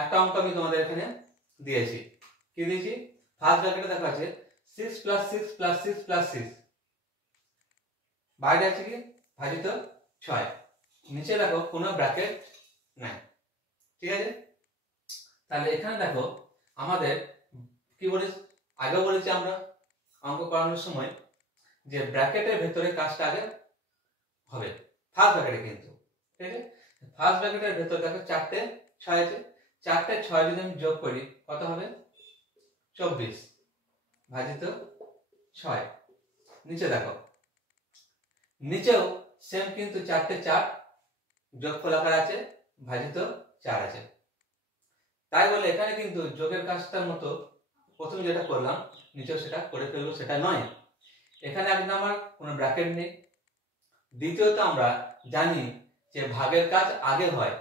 একটা অঙ্ক আমি তোমাদের এখানে দিয়েছি। কি দিয়েছি? ফার্স্ট ব্র্যাকেটে দেখা আছে 6 + 6 + 6 + 6, বাইরে আছে কি ভাজিত 6, নিচে দেখো কোনো ব্র্যাকেট নাই। ঠিক আছে, তাহলে এখানে দেখো আমাদের কি বলি, আগে বলেছি আমরা অঙ্ক করানোর সময় যে ব্র্যাকেটের ভেতরে কাজটা আগে হবে ফার্স্ট ব্র্যাকেটে, কিন্তু ঠিক আছে ফার্স্ট ব্র্যাকেটের ভেতরে দেখো 4টে 6 আছে, 4টে 6 যদি আমি যোগ করি কত হবে? 24 ভাজিত 6। নিচে দেখো, নিচেও সেম কিন্তু 4টে 4 যোগফল আকার আছে, ভাজিত 4 আছে। তাই বলে এখানে কিন্তু যোগের কাজটার মতো প্রথমে যেটা করলাম নিচেও সেটা করে ফেলবো সেটা নয়। এখানে এক নাম্বার কোনো ব্র্যাকেট নেই। দ্বিতীয়ত আমরা জানি যে ভাগের কাজ আগে হয়,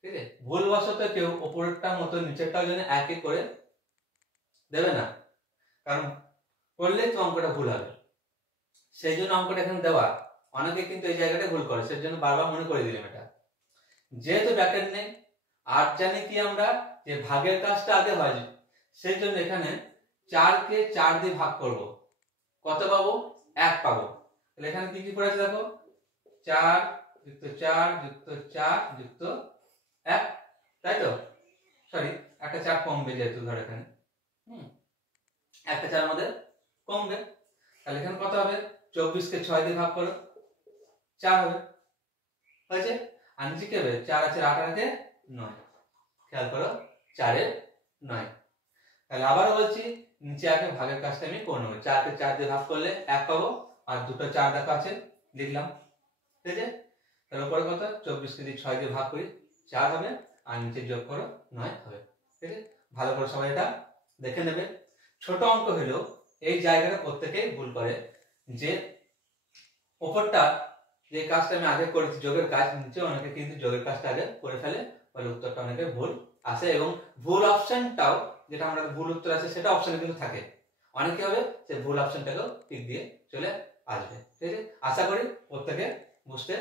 ঠিক আছে, ভুলবশত কেউ উপরেরটার মতো নিচেরটাও যেন একই করে দেবে না, কারণ করলে তো অঙ্কটা ভুল হবে। সেই জন্য অঙ্কটা এখানে দেওয়া, অনেকে কিন্তু এই জায়গাটা ভুল করে, সেই জন্য বারবার মনে করে দিলাম এটা। যেহেতু ব্র্যাকেট নেই আর জানি কি আমরা যে ভাগের কাজটা আগে হয়, সেই জন্য এখানে 4 কে 4 দিয়ে ভাগ করব, কত পাবো? 1 পাবো। তাহলে এখানে কি কি পড়েছে দেখো, 4 + 4 + 4 + 1, তাই তো? সরি, একটা 4 কমবে যেহেতু ধর এখানে একটা 4 আমাদের কমবে। তাহলে এখানে কত হবে? 24 কে 6 দিয়ে ভাগ করো, 4 হবে, হয়েছে। আর নিচে কি হবে? 4 আছে 8 আছে 9, খেয়াল করো 4 এর 9। তাহলে আবারও বলছি, নিচে আগে ভাগের কাজটা আমি করে নেবো। 4 কে 4 দিয়ে ভাগ করলে 1 পাবো, আর দুটো 4 দেখা আছে লিখলাম, ঠিক আছে। তার উপরে কত? 24 কে 6 দিয়ে ভাগ করি 4 হবে, আর নিচে যোগ করো 9 হবে, ঠিক আছে। ভালো করে সবাই এটা দেখে নেবে। ছোট অঙ্ক হলেও এই জায়গাটা প্রত্যেকেই ভুল করে, যে উপরটা যে কাজটা আমি আগে করেছি যোগের কাজ, নিচে অনেকে কিন্তু যোগের কাজটা আগে করে ফেলে, ফলে উত্তরটা অনেকে ভুল আসে, এবং ভুল অপশনটাও যেটা আমরা ভুল উত্তর আছে সেটা অপশনে কিন্তু থাকে। অনেকে হবে সেই ভুল অপশনটাকেও টিক দিয়ে চলে আসবে, ঠিক আছে। আশা করি প্রত্যেকে বুঝতে